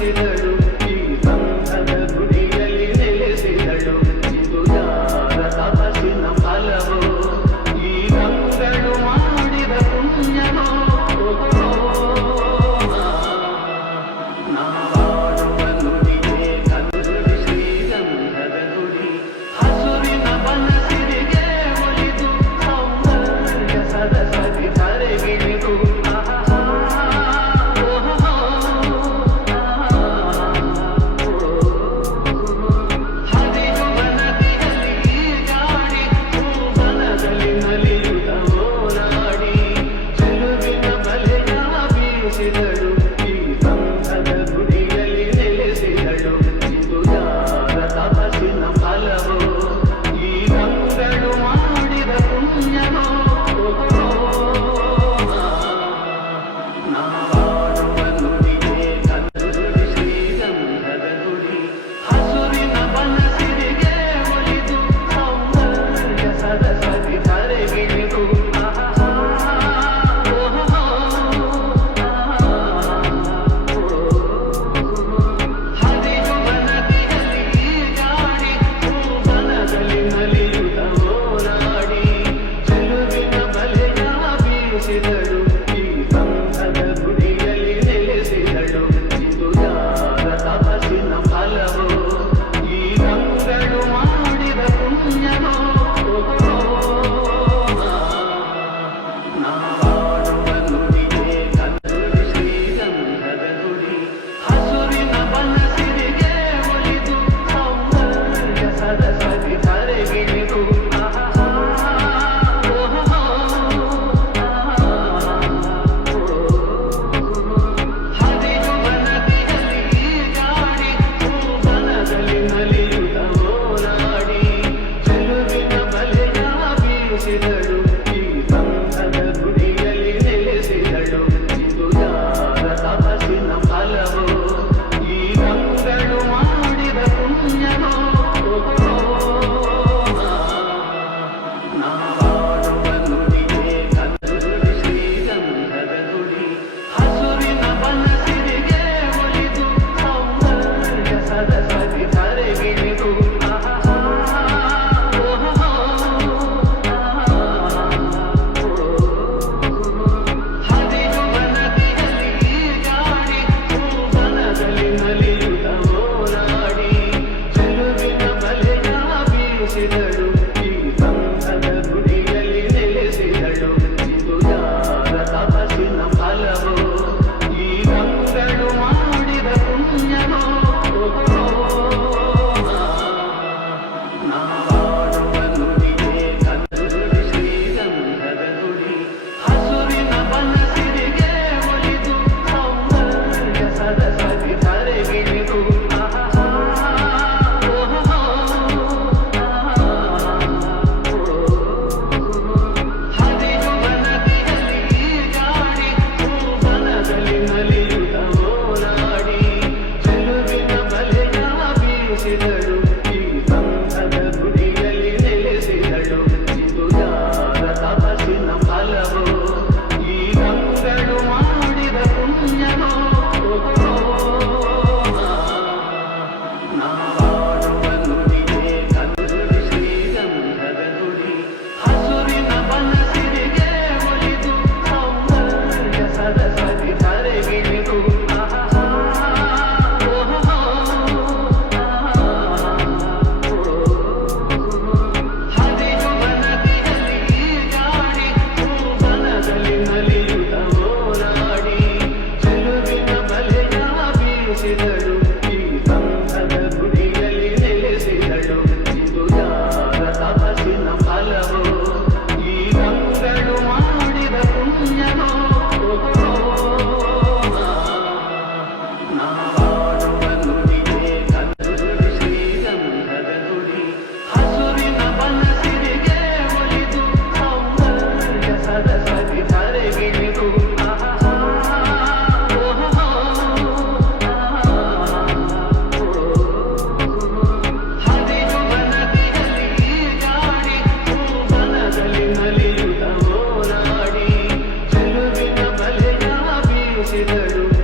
ಬೀಸಿದಳು ಈ ಗಂಧದ ಗುಡಿಯಲ್ಲಿ ನೆಲೆಸಿದಳು ಇದು ಯಾರ ತಪಸ್ಸಿನ ಫಲವೋ ಈ ಗಂಗಳು ಮಾಡಿದ ಪುಣ್ಯವೋ ನಾವಾಡುವ ನುಡಿಗೆ ಕಲ್ಲುಡಿ ಶ್ರೀಗಂಧದ ಗುಡಿ ಹಸುರಿನ ಬನಸಿರಿಗೆ ಒಲಿದು ಸೌಂದರ್ಯ ಸದಸದಿ ಧರೆಗಿಳಿದು ಬೀಸಿದಳು ಈ ಗಂಧದ ಗುಡಿಯಲ್ಲಿ ನೆಲೆಸಿದಳು ಇದು ಯಾರ ತಪಸ್ಸಿನ ಫಲವೋ ಈ ಗಂಗಳು ಮಾಡಿದ ಪುಣ್ಯವೋ ನಾವಾಡುವ ನುಡಿಗೆ ಕಲ್ಲುಡಿ ಶ್ರೀಗಂಧದ ಗುಡಿ ಹಸುರಿನ ಬನಸಿರಿಗೆ ಒಲಿದು ಸೌಂದರ್ಯ ಸದಸದಿ ಧರೆಗಿಳಿದು ಬೀಸಿದಳು ಈ ಗಂಧದ ಗುಡಿಯಲ್ಲಿ ನೆಲೆಸಿದಳು ಇದು ಯಾರ ತಪಸ್ಸಿನ ಫಲವೋ ಈ ಗಂಗಳು ಮಾಡಿದ ಪುಣ್ಯವೋ ನಾವಾಡುವ ನುಡಿಗೆ ಕಲ್ಲುಡಿ ಶ್ರೀಗಂಧದ ಗುಡಿ ಹಸುರಿನ ಬನಸಿರಿಗೆ ಒಲಿದು ಸೌಂದರ್ಯ ಸದಸದಿ ಧರೆಗಿಳಿದು ಬೀಸಿದಳು ಈ ಗಂಧದ ಗುಡಿಯಲ್ಲಿ ನೆಲೆಸಿದಳು ಇದು ಯಾರ ತಪಸ್ಸಿನ ಫಲವೋ ಈ ಗಂಗಳು ಮಾಡಿದ ಪುಣ್ಯವೋ ನಾವಾಡುವ ನುಡಿಗೆ ಕಲ್ಲುಡಿ ಶ್ರೀಗಂಧದ ಗುಡಿ ಹಸುರಿನ ಬನಸಿರಿಗೆ ಒಲಿದು ಸೌಂದರ್ಯ ಸದಸದಿ ಧರೆಗಿಳಿದು ಬೀಸಿದಳು ಈ ಗಂಧದ ಗುಡಿಯಲ್ಲಿ ನೆಲೆಸಿದಳು ಇದು ಯಾರ ತಪಸ್ಸಿನ ಫಲವೋ ಈ ಗಂಗಳು ಮಾಡಿದ ಪುಣ್ಯವೋ ನಾವಾಡುವ ನುಡಿಗೆ ಕಲ್ಲುಡಿ ಶ್ರೀಗಂಧದ ಗುಡಿ ಹಸುರಿನ ಬನಸಿರಿಗೆ ಒಲಿದು ಸೌಂದರ್ಯ ಸದಸದಿ ಧರೆಗಿಳಿದು ಬೀಸಿದಳು ಈ ಗಂಧದ ಗುಡಿಯಲ್ಲಿ ನೆಲೆಸಿದಳು ಇದು ಯಾರ ತಪಸ್ಸಿನ ಫಲವೋ ಈ ಗಂಗಳು ಮಾಡಿದ ಪುಣ್ಯವೋ ನಾವಾಡುವ ನುಡಿಗೆ ಕಲ್ಲುಡಿ ಶ್ರೀಗಂಧದ ಗುಡಿ ಹಸುರಿನ ಬನಸಿರಿಗೆ ಒಲಿದು ಸೌಂದರ್ಯ ಸದಸದಿ ಧರೆಗಿಳಿದು ಬೀಸಿದಳು ಈ ಗಂಧದ ಗುಡಿಯಲ್ಲಿ ನೆಲೆಸಿದಳು ಇದು ಯಾರ ತಪಸ್ಸಿನ ಫಲವೋ ಈ ಗಂಗಳು ಮಾಡಿದ ಪುಣ್ಯವೋ ನಾವಾಡುವ ನುಡಿಗೆ ಕಲ್ಲುಡಿ ಶ್ರೀಗಂಧದ ಗುಡಿ ಹಸುರಿನ ಬನಸಿರಿಗೆ ಒಲಿದು ಸೌಂದರ್ಯ ಸದಸದಿ ಧರೆಗಿಳಿದು ಬೀಸಿದಳು